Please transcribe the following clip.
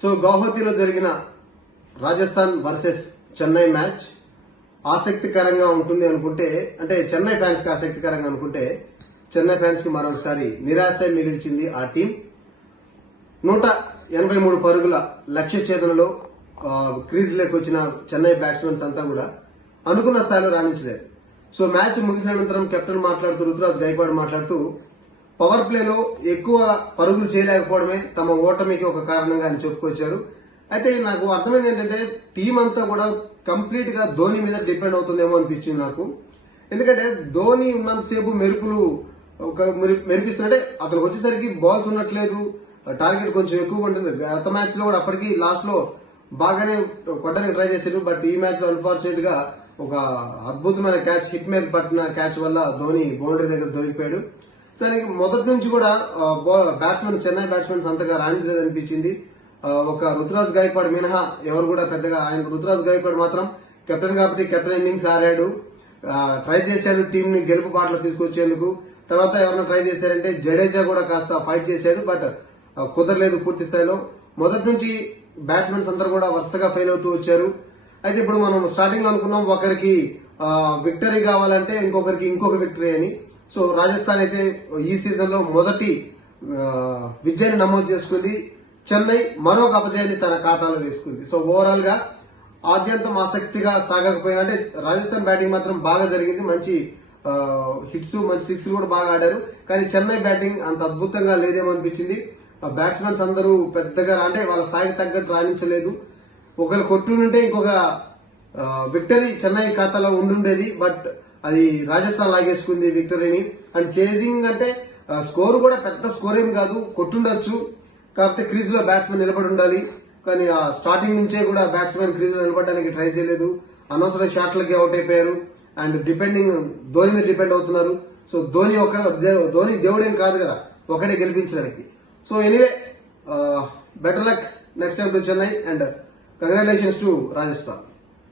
So గౌహతిలో జరిగిన Rajasthan versus Chennai match ఆసక్తికరంగా ఉంటుంది అనుకుంటే అంటే చెన్నై ఫ్యాన్స్కి ఆసక్తికరంగా అనుకుంటే చెన్నై ఫ్యాన్స్కి మరొకసారి నిరాశ మిగిల్చింది ఆ టీం. నూట ఎనభై మూడు పరుగుల లక్ష్య ఛేదనలో క్రీజ్ వచ్చిన చెన్నై బ్యాట్స్మెన్స్ అంతా కూడా అనుకున్న స్థాయిలో రాణించలేదు. సో మ్యాచ్ ముగిసిన అనంతరం కెప్టెన్ మాట్లాడుతూ రుతురాజ్ గైక్వాడ్ మాట్లాడుతూ పవర్ ప్లేలో ఎక్కువ పరుగులు చేయలేకపోవడమే తమ ఓటమికి ఒక కారణంగా అని చెప్పుకొచ్చారు. అయితే నాకు అర్థమైంది ఏంటంటే టీం అంతా కూడా కంప్లీట్గా ధోని మీద డిపెండ్ అవుతుందేమో అనిపించింది నాకు. ఎందుకంటే ధోని ఉన్నంతసేపు మెరుపులు ఒక మెరు- అతనికి వచ్చేసరికి బాల్స్ ఉండట్లేదు టార్గెట్ కొంచెం ఎక్కువగా ఉంటుంది. గత మ్యాచ్లో కూడా అప్పటికి లాస్ట్లో బాగానే కొట్టడానికి ట్రై చేశారు బట్ ఈ మ్యాచ్లో అన్ఫార్చునేట్గా ఒక అద్భుతమైన క్యాచ్ హిట్ మేల్ పట్టిన క్యాచ్ వల్ల ధోని బౌండరీ దగ్గర దొరికిపోయాడు. సరే ఇంక మొదటి నుంచి కూడా బ్యాట్స్మెన్ చెన్నై బ్యాట్స్మెన్స్ అంతగా రాణించలేదు అనిపించింది ఒక రుతురాజ్ గాయక్వాడ్ మినహా ఎవరు కూడా పెద్దగా ఆయన రుతురాజ్ గాయక్వాడ్ మాత్రం కెప్టెన్ కాబట్టి కెప్టెన్ ఇన్నింగ్స్ ఆడాడు ట్రై చేశాడు టీం ని గెలుపు బాటలో తీసుకొచ్చేందుకు. తర్వాత ఎవరైనా ట్రై చేశారంటే జడేజా కూడా కాస్త ఫైట్ చేశాడు బట్ కుదరలేదు పూర్తి స్థాయిలో. మొదటి నుంచి బ్యాట్స్మెన్స్ అందరూ కూడా వరుసగా ఫెయిల్ అవుతూ వచ్చారు. అయితే ఇప్పుడు మనం స్టార్టింగ్లో అనుకున్నాం ఒకరికి విక్టరీ కావాలంటే ఇంకొకరికి ఇంకొక విక్టరీ అని. సో రాజస్థాన్ అయితే ఈ సీజన్లో మొదటి విజయాన్ని నమోదు చేసుకుంది. చెన్నై మరొక అపజయాన్ని తన ఖాతాలో వేసుకుంది. సో ఓవరాల్గా ఆద్యంతం ఆసక్తిగా సాగకపోయినా అంటే రాజస్థాన్ బ్యాటింగ్ మాత్రం బాగా జరిగింది. మంచి హిట్స్ మంచి సిక్స్ కూడా బాగా ఆడారు. కానీ చెన్నై బ్యాటింగ్ అంత అద్భుతంగా లేదేమో అనిపించింది బ్యాట్స్మెన్స్ అందరూ పెద్దగా అంటే వాళ్ళ స్థాయికి తగ్గట్టు రాణించలేదు. ఒకరు కొట్టుంటే ఇంకొక విక్టరీ చెన్నై ఖాతాలో ఉండుండేది. బట్ అది రాజస్థాన్ లాగేసుకుంది విక్టరీని. అండ్ చేజింగ్ అంటే స్కోర్ కూడా పెద్ద స్కోర్ ఏం కాదు కొట్టుండొచ్చు. కాకపోతే క్రీజ్లో బ్యాట్స్మెన్ నిలబడి ఉండాలి. కానీ ఆ స్టార్టింగ్ నుంచే కూడా బ్యాట్స్మెన్ క్రీజ్లో నిలబడడానికి ట్రై చేయలేదు. అనవసర షాట్లకి అవుట్ అయిపోయారు. అండ్ డిపెండింగ్ ధోని మీద డిపెండ్ అవుతున్నారు. సో ధోని ఒక ధోని దేవుడేం కాదు కదా ఒకటే గెలిపించడానికి. So anyway better luck next time to Chennai and congratulations to Rajasthan.